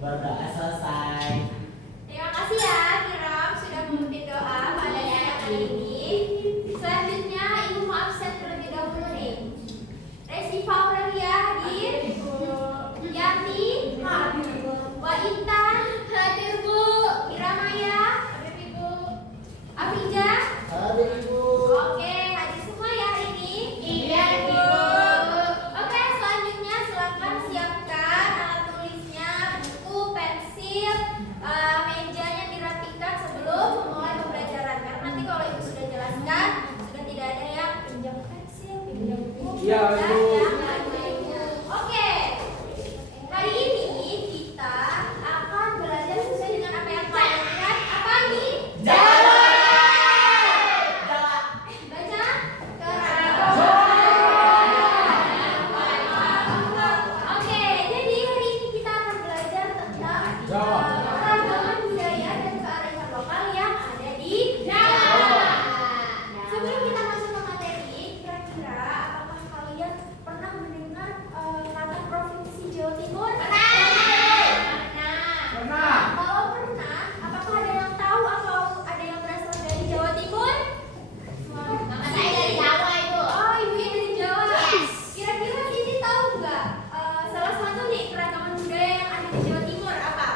Berdoa selesai. Terima kasih ya Kiram sudah memimpin doa pada siang hari ini. Selanjutnya Ibu mau absen terlebih dahulu nih. Resifa Aurelia hadir. Yati hadir. Wa Intan hadir Bu. Iramaya hadir Ibu. Afija Hadir Ibu. oke hadir semua ya hari ini. Iya Ibu. Oke selanjutnya silakan siapkan alat tulisnya, buku, pensil, mejanya dirapikan sebelum memulai pembelajaran. Karena nanti kalau Ibu sudah jelaskan sudah tidak ada yang pinjam pensil, pinjam buku. Iya, dan Ibu. yang lain-lainnya. Oke. Hari ini kita akan belajar sesuai dengan apa yang kalian lihat. Apa ini? Jalan. Baca. Oke, jadi hari ini kita akan belajar tentang keragaman budaya dan kearifan lokal yang ada di Jawa. Sebelum kita masuk ke materi, kira-kira apakah kalian pernah mendengar kata provinsi Jawa Timur? Pernah. Kalau pernah, apakah ada yang tahu atau ada yang berasal dari Jawa Timur? Mama saya dari Jawa Ibu. Oh, ibunya dari Jawa. Yes. Kira-kira Siti tahu nggak salah satu nih keragaman budaya yang ada di Jawa Timur apa?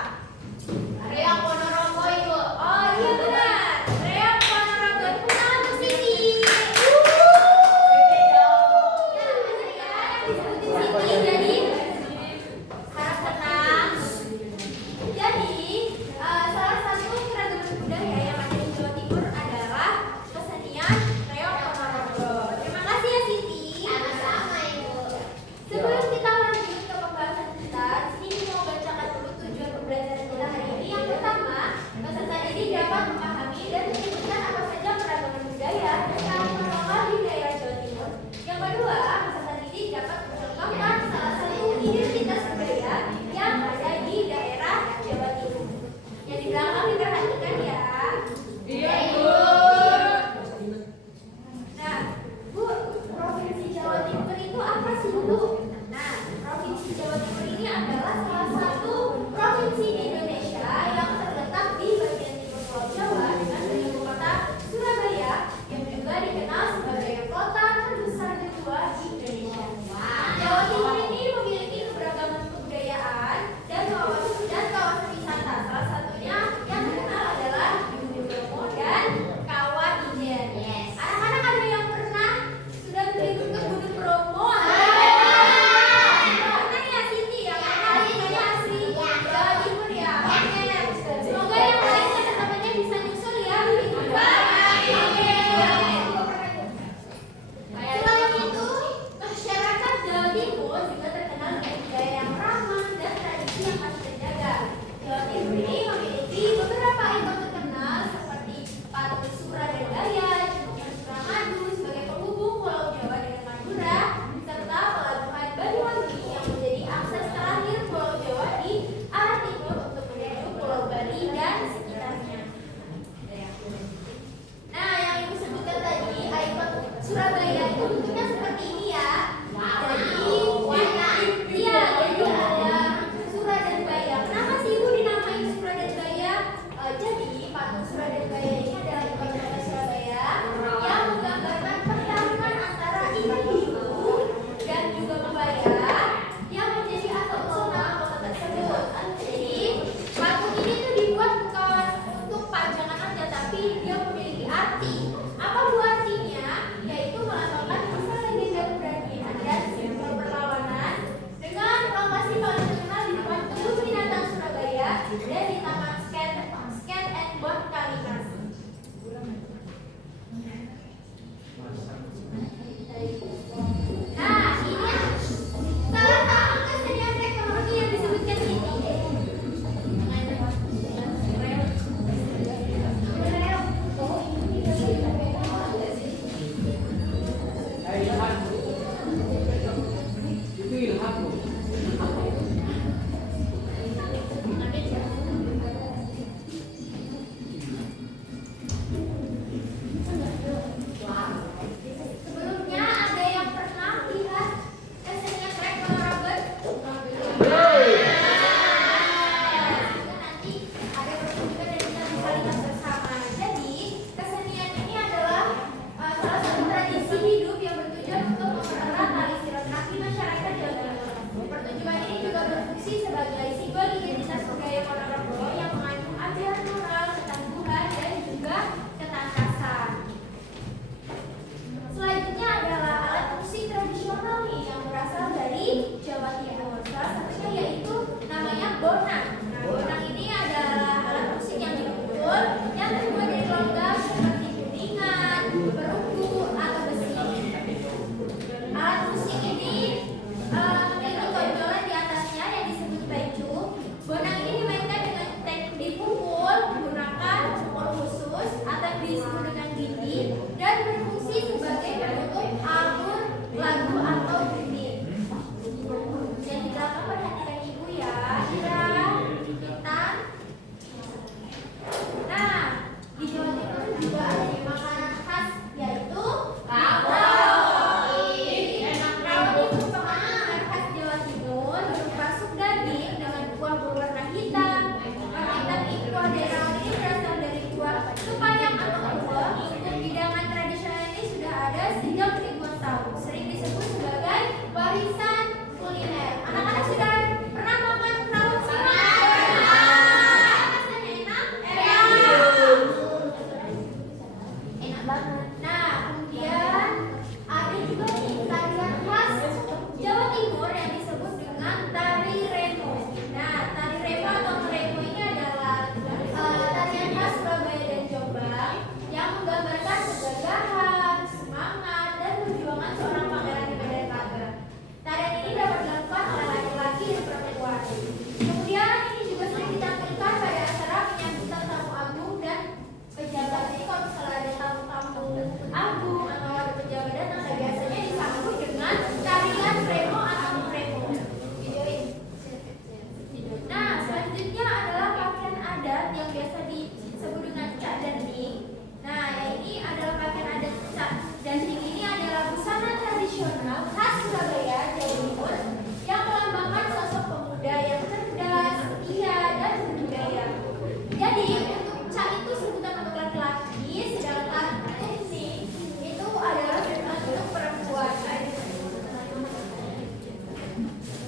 Jadi untuk ca itu sebutan untuk laki-laki, sedangkan ini itu adalah sebutan untuk perempuan.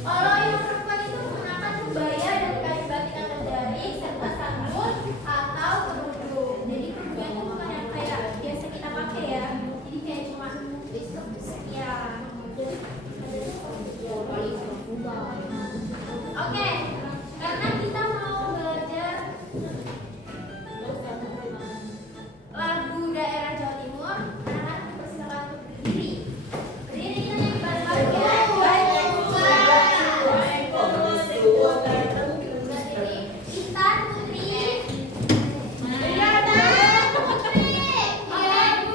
Kalau yang perempuan itu menggunakan kebaya dan kain batik yang terjadi serta sanggul atau kerudung. Jadi kerudung itu bukan yang kayak biasa kita pakai ya. Jadi kayak cuma ya. Oke, karena kita mau belajar lagu daerah Jawa Timur, anak-anak dipersilakan untuk berdiri. Berdiri kita yang balik ya. Intan Putri.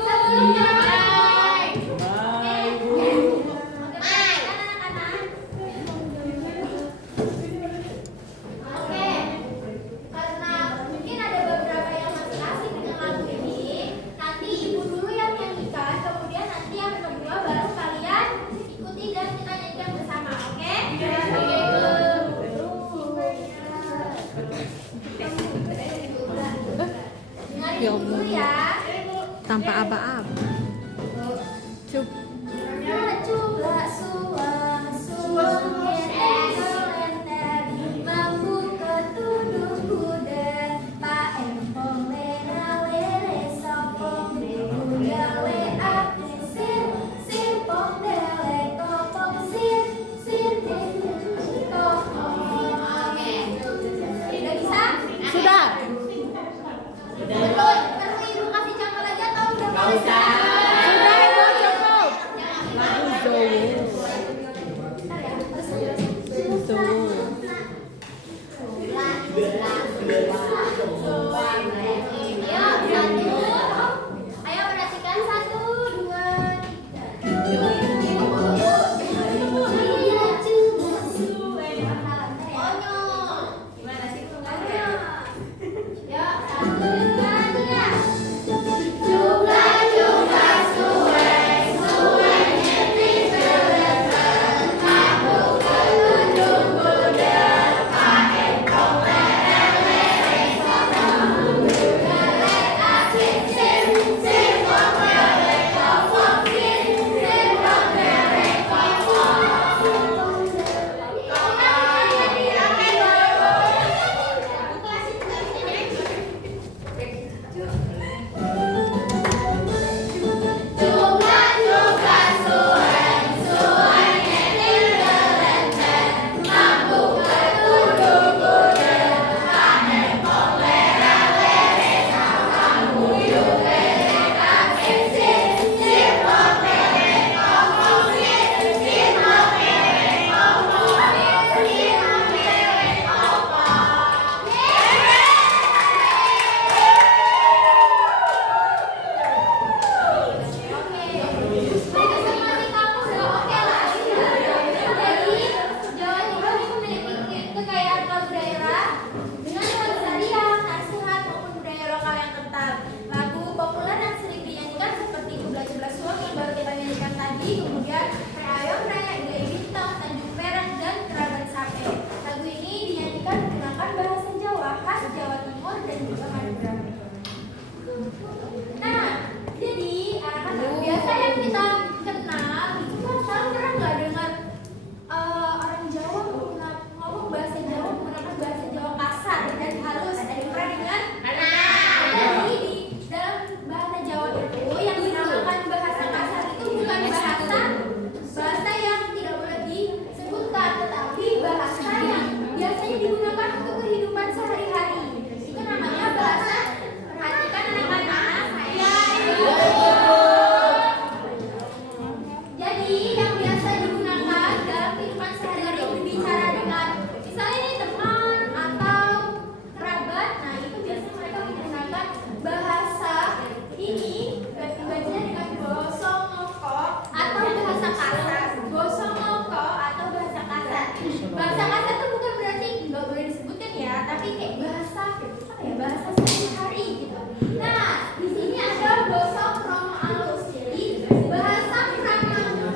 Sebelumnya karena mungkin ada beberapa yang masih asing dengan lagu ini, nanti ibu dulu yang nyanyikan, kemudian nanti yang kedua baru kalian ikuti dan kita nyanyikan bersama, oke? Dengarin dulu ya. Tanpa aba-aba. Cuk. Coba suang mampu ketudung kuda Pak Empong lena lele sopong gawe ati sir pong dele kopong sir kopong. Oke, sudah bisa? Sudah. Perlu ibu kasih contoh lagi atau udah Nggak usah. Sudah itu cukup. Lagu Jowo. Jowo. Ayo perhatikan 1, 2, 3. Gimana sih pengaruhnya? Ya, 1, 2, 3. Juga suwe ngerti berlebar aku ketudung kuda pakai kong lere sopong gale asik sir kong lere kopong sir kong lere kopong. Juga suwe ngerti berlebar mampu ketudung kuda pakai kong lere sopong guyub lere asik sir kong lere kopong sir kong lere kopong sir kong lere kopong. Masing-masing kamu udah oke lah. Jadi Jawa Timur ini memiliki kekayaan lagu daerah dengan kelestarian, nasihat maupun budaya lokal yang kental. Lagu populer dan sering dinyanyikan seperti Jublah-Jublah Suang yang baru kita nyanyikan tadi, kemudian Reayong Raya, Gaya Bintang, Tanjung Perak, dan Kerabat Sape. Lagu ini dinyanyikan menggunakan bahasa Jawa khas Jawa Timur dan juga Madura. Nah, jadi anak-anak biasa yang kita kenal itu kan kalian pernah nggak dengar orang Jawa ngomong bahasa Jawa menggunakan bahasa Jawa kasar dan halus? Ada yang pernah dengar? Jadi di dalam bahasa Jawa itu yang dinamakan bahasa kasar itu bukan bahasa yang tidak boleh disebutkan, tetapi bahasa yang biasanya digunakan untuk kehidupan sehari-hari. Itu namanya bahasa. Perhatikan anak-anak. Jadi yang biasa digunakan dalam kehidupan sehari-hari berbicara dengan misalnya ini teman atau kerabat. Nah itu biasanya mereka menggunakan bahasa ini bacanya dengan bosongoko atau bahasa kasar. Bosongoko atau bahasa kasar. Bahasa kasar itu bukan berarti nggak boleh disebutkan ya, tapi kayak bahasa apa ya, bahasa sehari-hari gitu. Nah di sini ada bosok kromo halus. Jadi bahasa kromo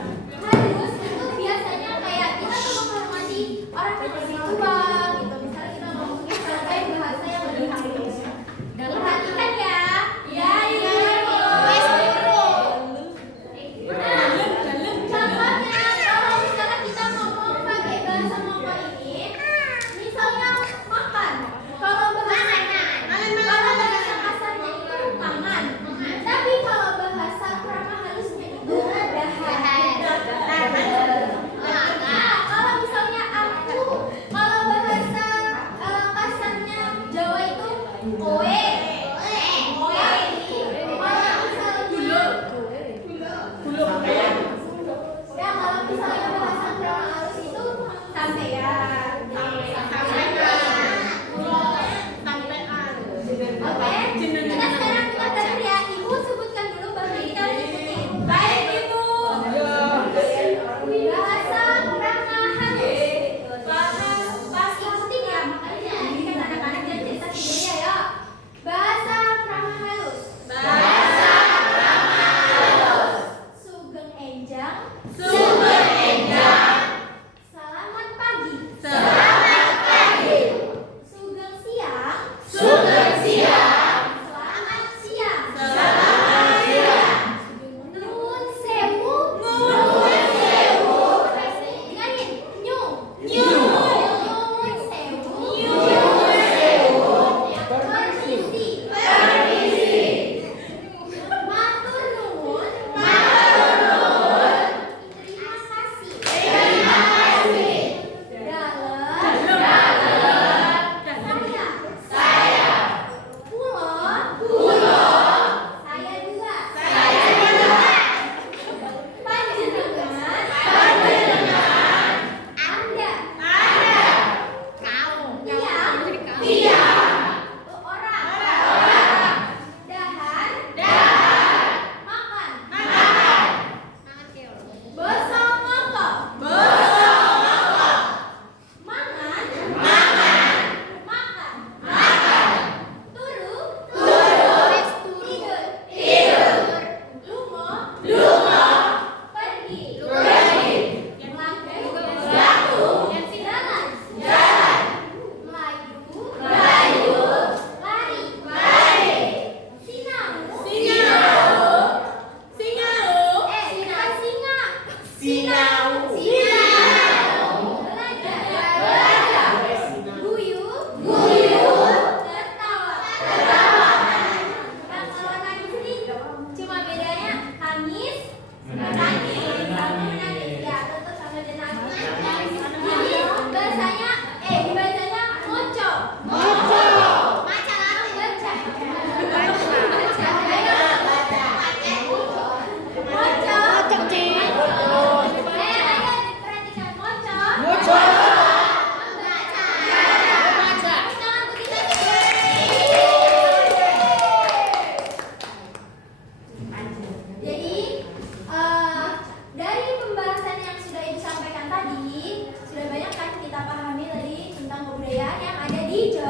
halus itu biasanya kayak kita tuh menghormati orang yang lebih tua gitu. Misalnya kita ngomongin pakai bahasa yang lebih halus.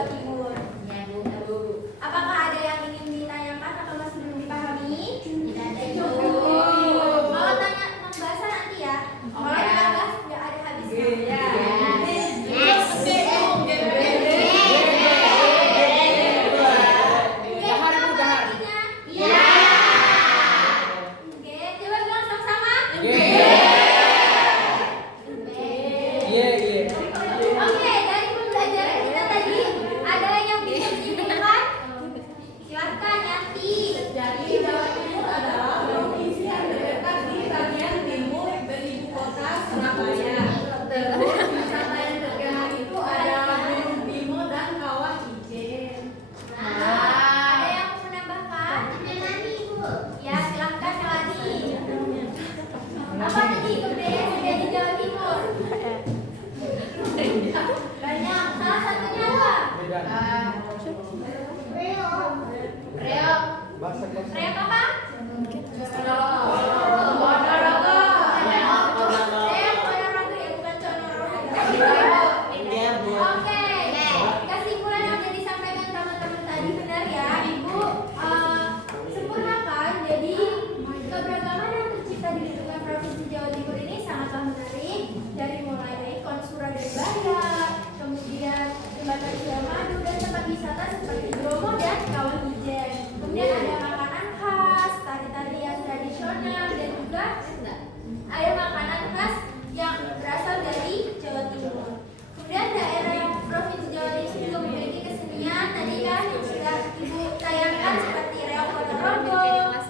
Timur. Apakah ada yang ingin ditanyakan atau masih belum dipahami? Tidak ada. Cukup. Kalau tanya tentang bahasa nanti ya. Kalau kita bahas nggak ada habisnya. Oke, dari pembelajaran kita tadi ada yang bisa diingatkan? Silakan Yanti. Jadi Jawa Timur adalah provinsi yang terletak di bagian timur dari ibu kota Surabaya. Terus wisata yang terkenal itu ada Gunung Bimo dan Kawah Ijen. Ada yang mau menambahkan? Ya, silakan Melani. Apa tadi kebudayaan yang ada di Jawa Timur? Banyak. Salah satunya apa? Reok. Reok apa? Ponorogo. Reok Ponorogo ya, bukan Conorogo. Oke. Kesimpulan yang sudah disampaikan teman-teman tadi benar ya, Ibu. Sempurnakan. Jadi keberagaman yang tercipta di lingkungan Provinsi Jawa Timur ini sangatlah menarik. Dari mulai ikon Surabaya, kemudian jembatan Suramadu dan tempat wisata seperti Bromo dan Kawah Ijen. Kemudian ada makanan khas, tari-tarian tradisional dan juga ada makanan khas yang berasal dari Jawa Timur. Kemudian daerah Provinsi Jawa Timur juga memiliki kesenian tadi kan yang sudah Ibu tayangkan seperti reok Ponorogo,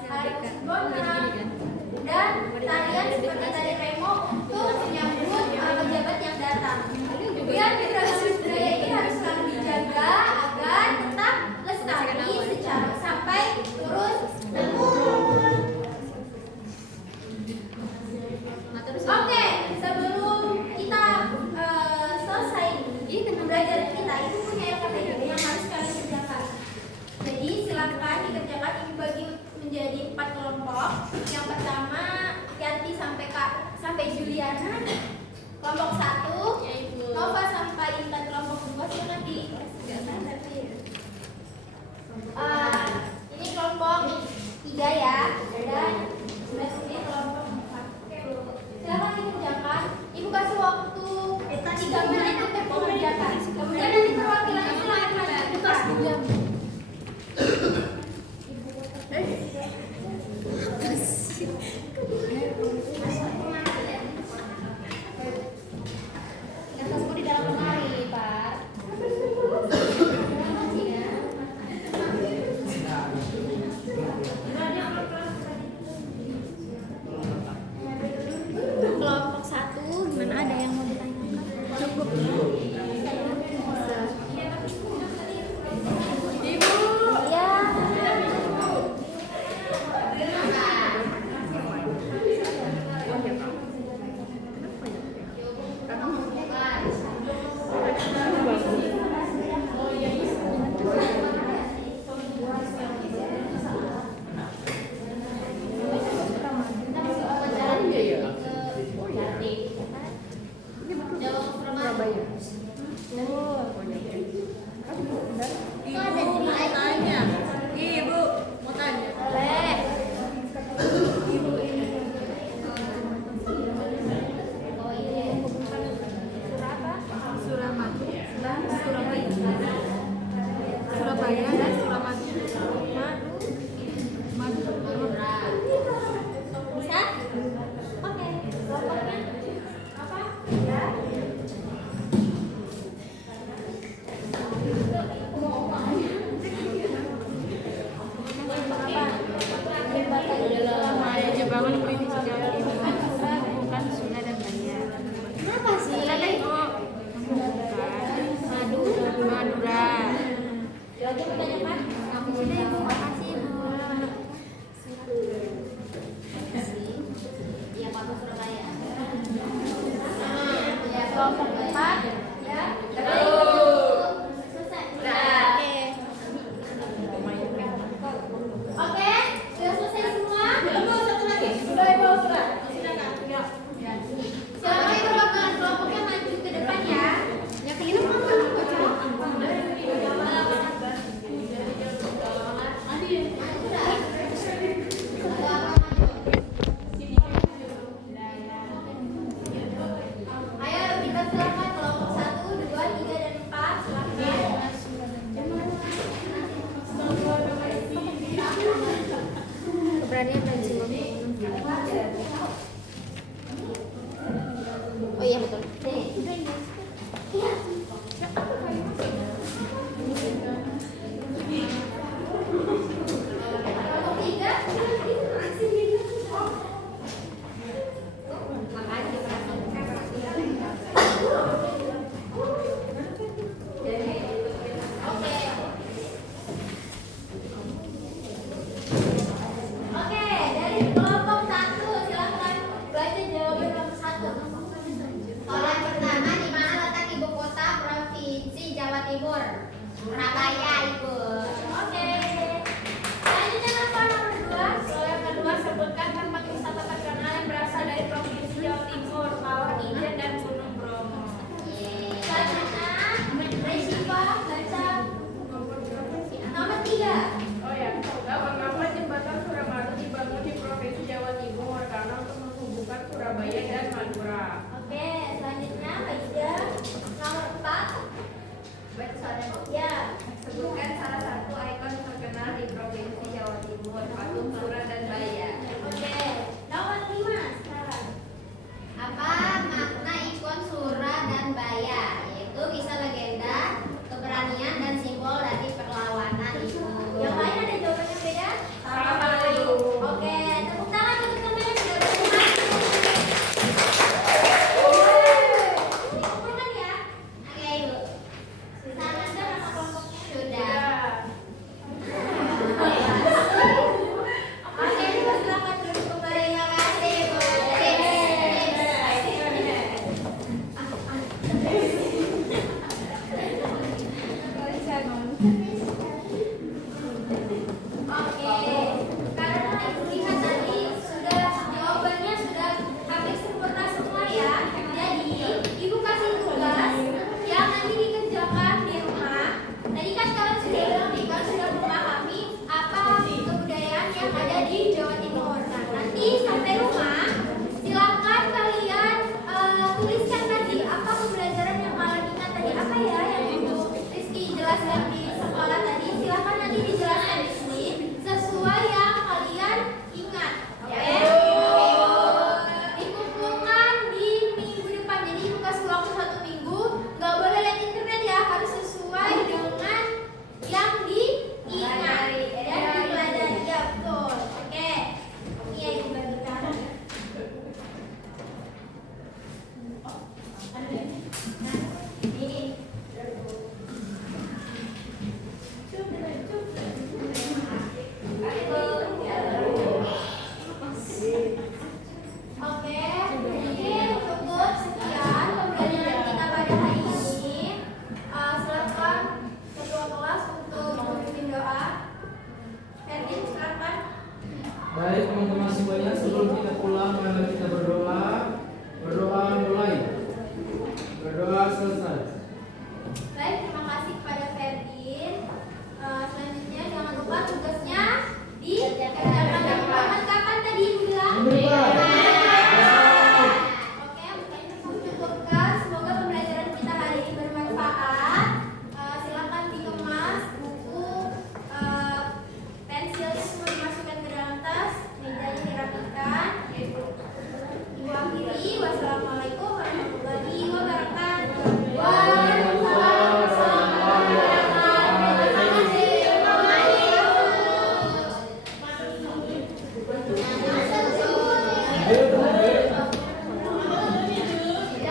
Arek Sibonang, dan tarian seperti tari remo untuk menyambut pejabat yang datang. Kemudian tradisi budaya ini harus selalu dijaga agar tetap lestari secara sampai turun temurun. Oke, sebelum kita selesai pembelajaran kita itu punya LKPD yang harus kalian kerjakan. Jadi silakan dikerjakan, ini bagi menjadi 4 kelompok. Yang pertama Yanti sampai Juliana, kelompok 1, Nova sampai Intan, kelompok 2 silakan dikerjakan. Ini kelompok 3 ya, dan ini kelompok 4. Silakan dikerjakan. Ibu kasih waktu 3 menit untuk mengerjakan. Kemudian nanti perwakilannya silakan maju ke depan. Kertasku di dalam lemari, Pak. Kelompok 1, gimana, ada yang mau ditanyakan? Cukup. Ibu. Ya. Ibu mau tanya. Boleh. Suramadu dan Surabaya. Surabaya dan Suramadu. Madu. Bisa? Oke. Kelompoknya apa? Ya. Jebangan Provinsi Jawa Timur bukan Sunda dan Baya. Kenapa sih? Madura. Jawabannya pertanyaan kamu sudah Ibu. Makasih Ibu. Iya, Pak Surabaya. Ya, kelompok 4 ya. Selesai. Oke, sudah selesai semua? Belum, satu lagi. Sudah Ibu, sudah. Silakan Ibu kelompoknya maju ke depan ya. Ya, kalian mau Surabaya, Ibu. Oke. Selanjutnya apa nomor 2? Yang kedua, sebutkan tempat wisata terkenal yang berasal dari Provinsi Jawa Timur, Kawah Ijen dan Gunung Bromo. Selanjutnya, Resifa baca nomor 3. Oh ya, mengapa jembatan Suramadu dibangun di Provinsi Jawa Timur? Karena untuk menghubungkan Surabaya dan Madura. Oke, selanjutnya Mbak Ida nomor 4. Baca soalnya, Bu. Ya. Sebutkan salah satu ikon terkenal di Provinsi Jawa Timur, patung Sura dan Baya. Oke.